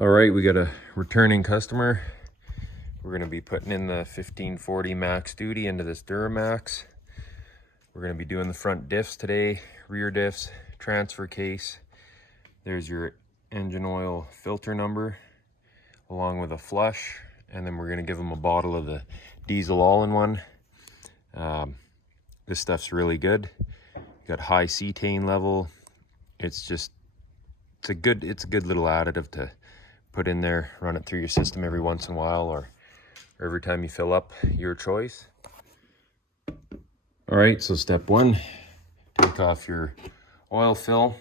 All right, we got a returning customer. We're going to be putting in the 1540 max duty into this Duramax. We're going to be doing the front diffs today, rear diffs, transfer case. There's your engine oil filter number along with a flush, and then we're going to give them a bottle of the diesel all-in-one. This stuff's really good. Got high cetane level. It's a good little additive to put in there. Run it through your system every once in a while or every time you fill up, your choice. All right, so step one, take off your oil fill,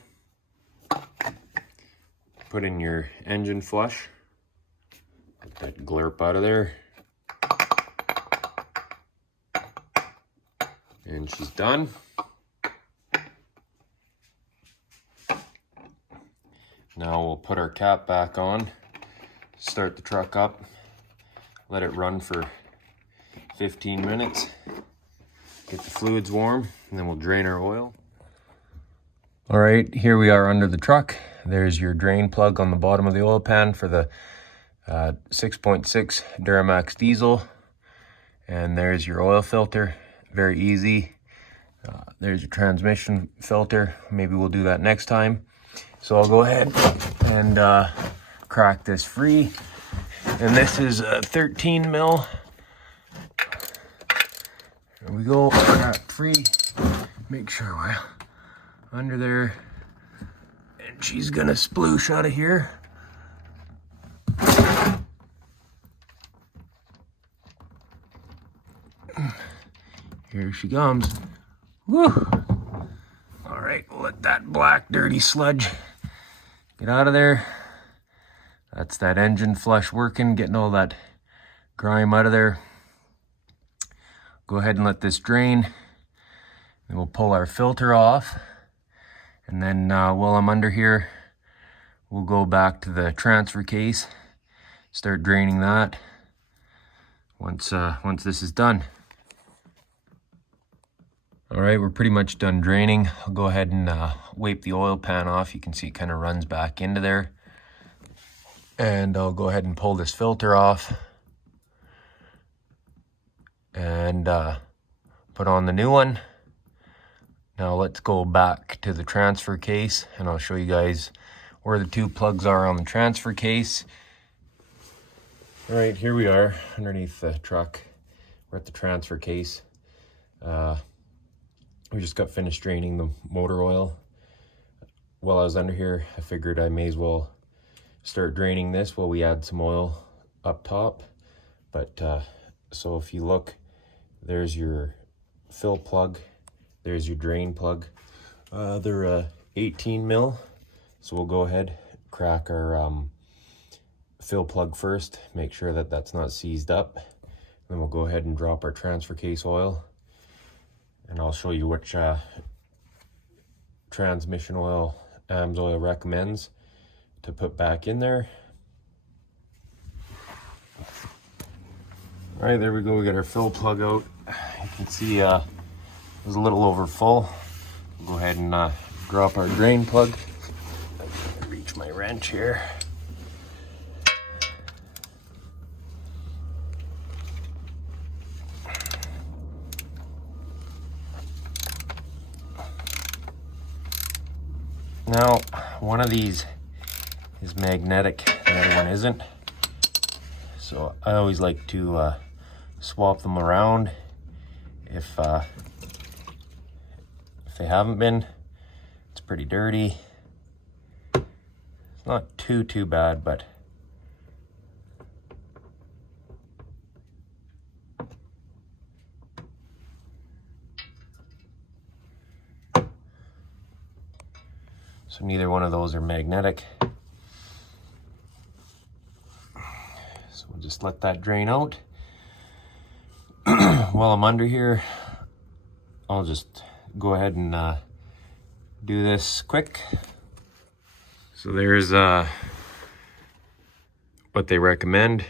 put in your engine flush, get that glurp out of there, and she's done. Now we'll put our cap back on, start the truck up, let it run for 15 minutes, get the fluids warm, and then we'll drain our oil. All right, here we are under the truck. There's your drain plug on the bottom of the oil pan for the 6.6 Duramax diesel. And there's your oil filter, very easy. There's your transmission filter. Maybe we'll do that next time. So I'll go ahead and crack this free. And this is a 13 mil. There we go, crack free. Make sure we're under there. And she's gonna sploosh out of here. Here she comes. Woo! All right, we'll let that black dirty sludge get out of there. That's that engine flush working, getting all that grime out of there. Go ahead and let this drain. Then we'll pull our filter off. And then while I'm under here, we'll go back to the transfer case, start draining that once this is done. All right, we're pretty much done draining. I'll go ahead and wipe the oil pan off. You can see it kind of runs back into there. And I'll go ahead and pull this filter off and put on the new one. Now let's go back to the transfer case and I'll show you guys where the two plugs are on the transfer case. All right, here we are underneath the truck. We're at the transfer case. We just got finished draining the motor oil. While I was under here, I figured I may as well start draining this while we add some oil up top. But so if you look, there's your fill plug, there's your drain plug. They're 18 mil, so we'll go ahead, crack our fill plug first, make sure that that's not seized up. Then we'll go ahead and drop our transfer case oil, and I'll show you which transmission oil Amsoil recommends to put back in there. All right, there we go. We got our fill plug out. You can see it was a little over full. We'll go ahead and drop our drain plug. Reach my wrench here. Now, one of these is magnetic, the other one isn't. So I always like to swap them around if they haven't been. It's pretty dirty. It's not too bad, but so neither one of those are magnetic. So we'll just let that drain out. While I'm under here, I'll just go ahead and do this quick. So there's what they recommend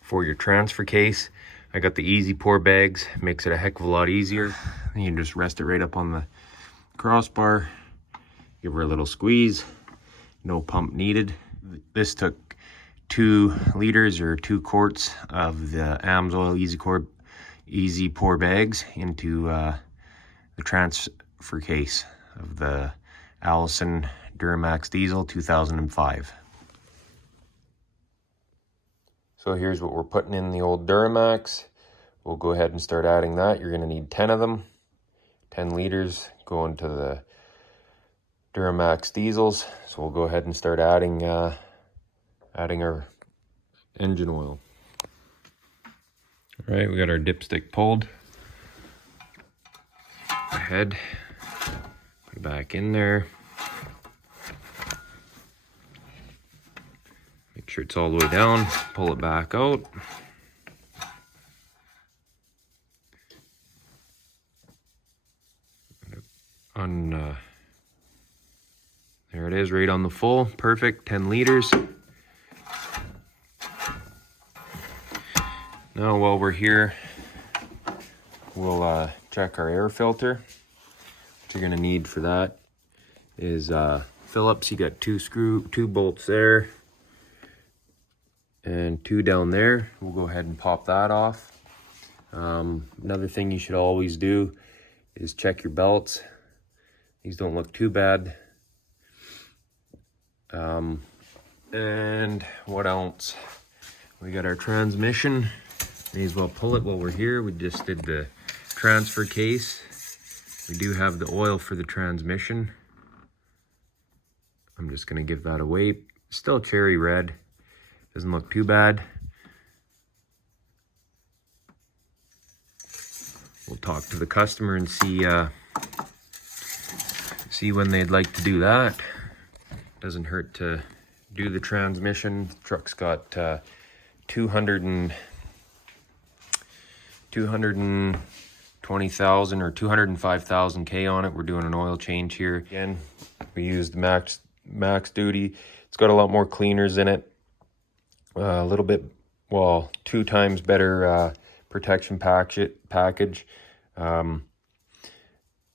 for your transfer case. I got the easy pour bags, makes it a heck of a lot easier. You can just rest it right up on the crossbar, give her a little squeeze, no pump needed. This took 2 liters or 2 quarts of the Amsoil easy pour bags into the transfer case of the Allison Duramax Diesel 2005. So here's what we're putting in the old Duramax. We'll go ahead and start adding that. You're going to need 10 of them. 10 liters going to the Duramax diesels. So we'll go ahead and start adding our engine oil. All right, we got our dipstick pulled. Ahead, put it back in there. Make sure it's all the way down. Pull it back out. There it is, right on the full. Perfect, 10 liters. Now while we're here, we'll check our air filter. What you're gonna need for that is Phillips. You got 2 bolts there and 2 down there. We'll go ahead and pop that off. Another thing you should always do is check your belts. These don't look too bad. And what else? We got our transmission. May as well pull it while we're here. We just did the transfer case. We do have the oil for the transmission. I'm just gonna give that away. Still cherry red. Doesn't look too bad. We'll talk to the customer and see when they'd like to do that. Doesn't hurt to do the transmission. The truck's got 220,000 or 205,000 K on it. We're doing an oil change here. Again, we used max duty. It's got a lot more cleaners in it. A little bit, well, 2 times better protection package. I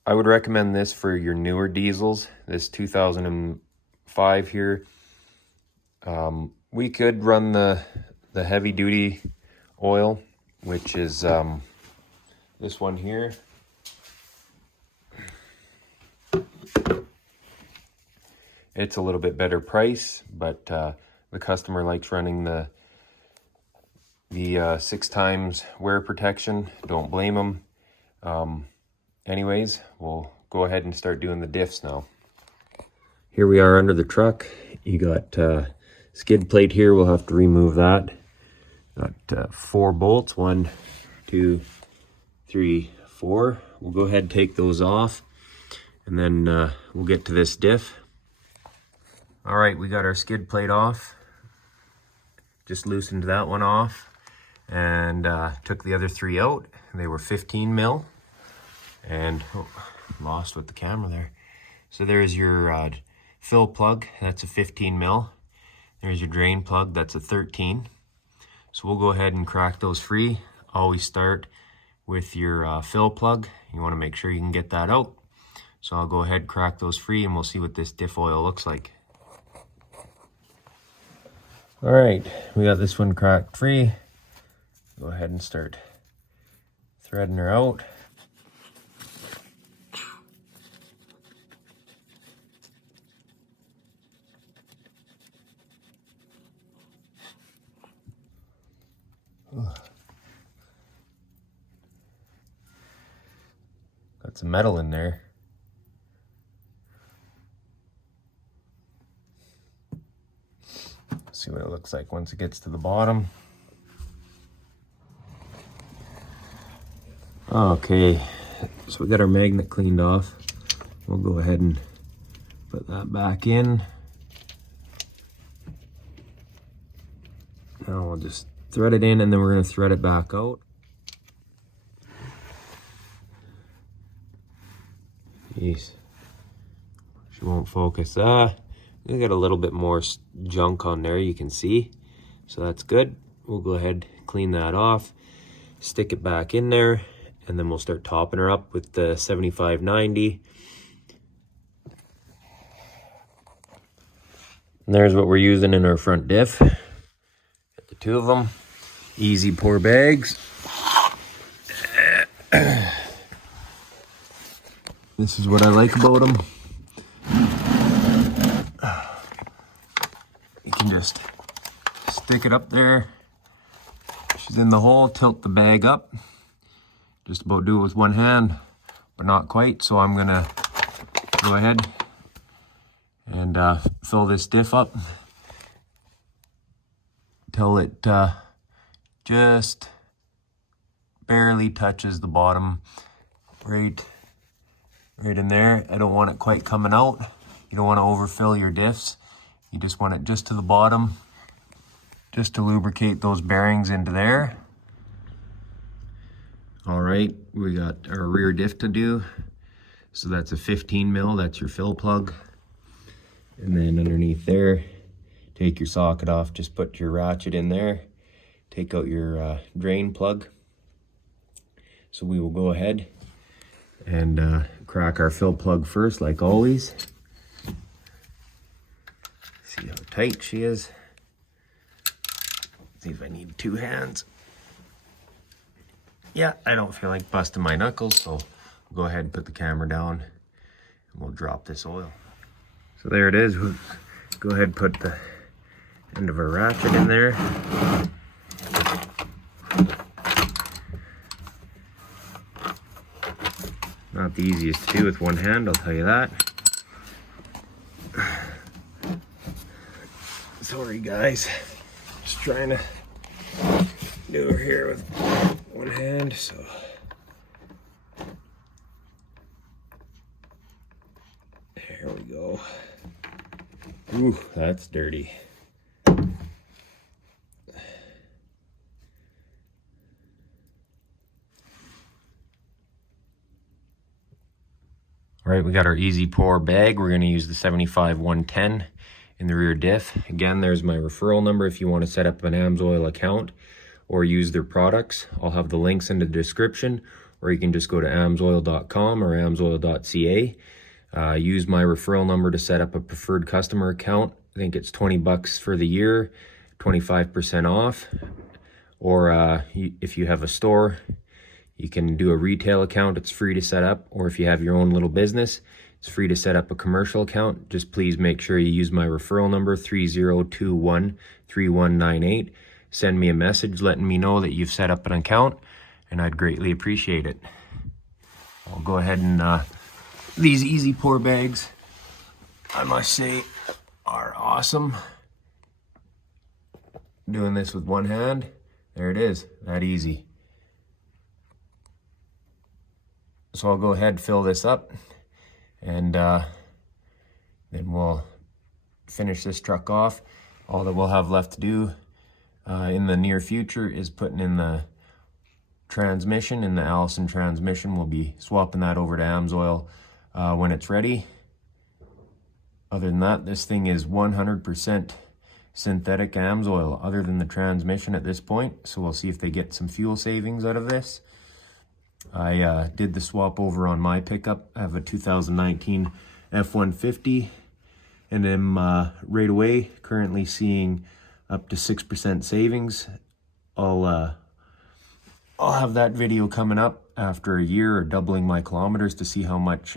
would recommend this for your newer diesels. This 2005 here. We could run the heavy duty oil, which is this one here. It's a little bit better price, but the customer likes running the 6 times wear protection. Don't blame them. Anyways, we'll go ahead and start doing the diffs now. Here we are under the truck. You got skid plate here. We'll have to remove that. Got 4 bolts, 1, 2, 3, 4. We'll go ahead and take those off, and then we'll get to this diff. All right, we got our skid plate off. Just loosened that one off and took the other 3 out. They were 15 mil. And lost with the camera there. So there's your fill plug. That's a 15 mil. There's your drain plug. That's a 13. So we'll go ahead and crack those free. Always start with your fill plug. You want to make sure you can get that out. So I'll go ahead and crack those free, and we'll see what this diff oil looks like. All right, we got this one cracked free. Go ahead and start threading her out. Got some metal in there. See what it looks like once it gets to the bottom. Okay, so we got our magnet cleaned off. We'll go ahead and put that back in. Now we'll just thread it in, and then we're going to thread it back out. Jeez, she won't focus. We got a little bit more junk on there, you can see, so that's good. We'll go ahead, clean that off, stick it back in there, and then we'll start topping her up with the 7590. And there's what we're using in our front diff. Got the two of them. Easy pour bags. This is what I like about them. You can just stick it up there. She's in the hole, tilt the bag up. Just about do it with one hand, but not quite. So I'm gonna go ahead and fill this diff up till it just barely touches the bottom, right in there. I don't want it quite coming out. You don't want to overfill your diffs. You just want it just to the bottom, just to lubricate those bearings into there. All right, we got our rear diff to do. So that's a 15 mil, that's your fill plug. And then underneath there, take your socket off, just put your ratchet in there. Take out your drain plug. So we will go ahead and crack our fill plug first, like always. See how tight she is. See if I need two hands. Yeah, I don't feel like busting my knuckles, so we'll go ahead and put the camera down and we'll drop this oil. So there it is. We'll go ahead and put the end of our ratchet in there. Not the easiest to do with one hand, I'll tell you that. Sorry guys, just trying to do it here with one hand, so. There we go. Ooh, that's dirty. All right, we got our easy pour bag. We're gonna use the 75-110 in the rear diff. Again, there's my referral number if you want to set up an Amsoil account or use their products. I'll have the links in the description, or you can just go to amsoil.com or amsoil.ca. Use my referral number to set up a preferred customer account. I think it's 20 bucks for the year, 25% off. Or if you have a store, you can do a retail account, it's free to set up. Or if you have your own little business, it's free to set up a commercial account. Just please make sure you use my referral number, 3021-3198. Send me a message letting me know that you've set up an account, and I'd greatly appreciate it. I'll go ahead and, these easy pour bags, I must say, are awesome. Doing this with one hand, there it is, that easy. So I'll go ahead and fill this up, and then we'll finish this truck off. All that we'll have left to do in the near future is putting in the transmission, in the Allison transmission. We'll be swapping that over to Amsoil when it's ready. Other than that, this thing is 100% synthetic Amsoil, other than the transmission at this point. So we'll see if they get some fuel savings out of this. I did the swap over on my pickup. I have a 2019 F-150, and am right away currently seeing up to 6% savings. I'll have that video coming up after a year or doubling my kilometers to see how much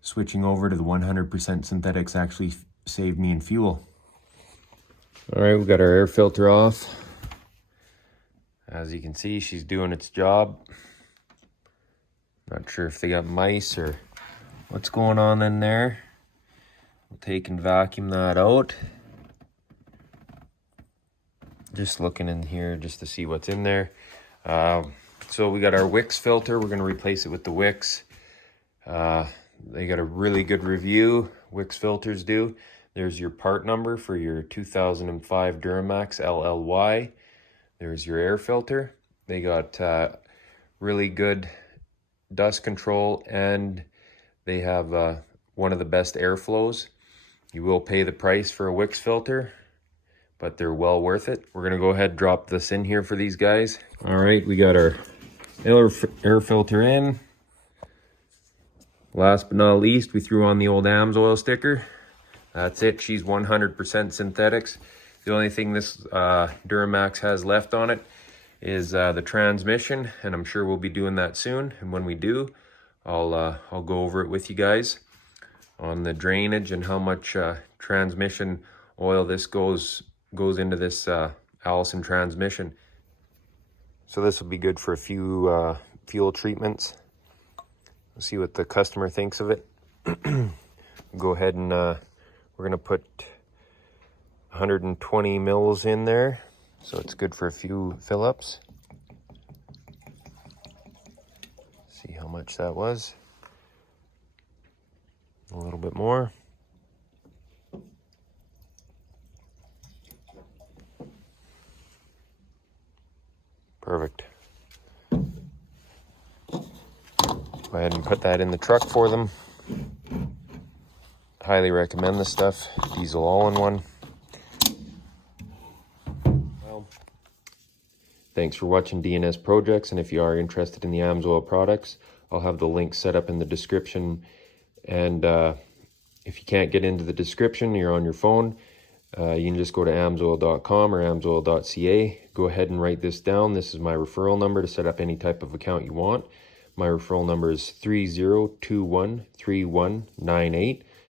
switching over to the 100% synthetics actually saved me in fuel. All right, we got our air filter off. As you can see, she's doing its job. Not sure if they got mice or what's going on in there. We'll take and vacuum that out. Just looking in here just to see what's in there. So we got our Wix filter. We're going to replace it with the Wix. They got a really good review. Wix filters do. There's your part number for your 2005 Duramax LLY. There's your air filter. They got really good dust control, and they have one of the best airflows. You will pay the price for a Wix filter, but they're well worth it. We're gonna go ahead and drop this in here for these guys. All right, we got our air filter in. Last but not least, we threw on the old Amsoil sticker. That's it. She's 100% synthetics. The only thing this Duramax has left on it is the transmission, and I'm sure we'll be doing that soon. And when we do, I'll go over it with you guys on the drainage and how much transmission oil this goes into this Allison transmission. So this will be good for a few fuel treatments. We'll see what the customer thinks of it. Go ahead and we're gonna put 120 mils in there, so it's good for a few fill-ups. See how much that was. A little bit more. Perfect. Go ahead and put that in the truck for them. Highly recommend this stuff. Diesel all-in-one. Well, thanks for watching DNS Projects, and if you are interested in the Amsoil products, I'll have the link set up in the description. And if you can't get into the description, you're on your phone, you can just go to amsoil.com or amsoil.ca. Go ahead and write this down. This is my referral number to set up any type of account you want. My referral number is 30213198.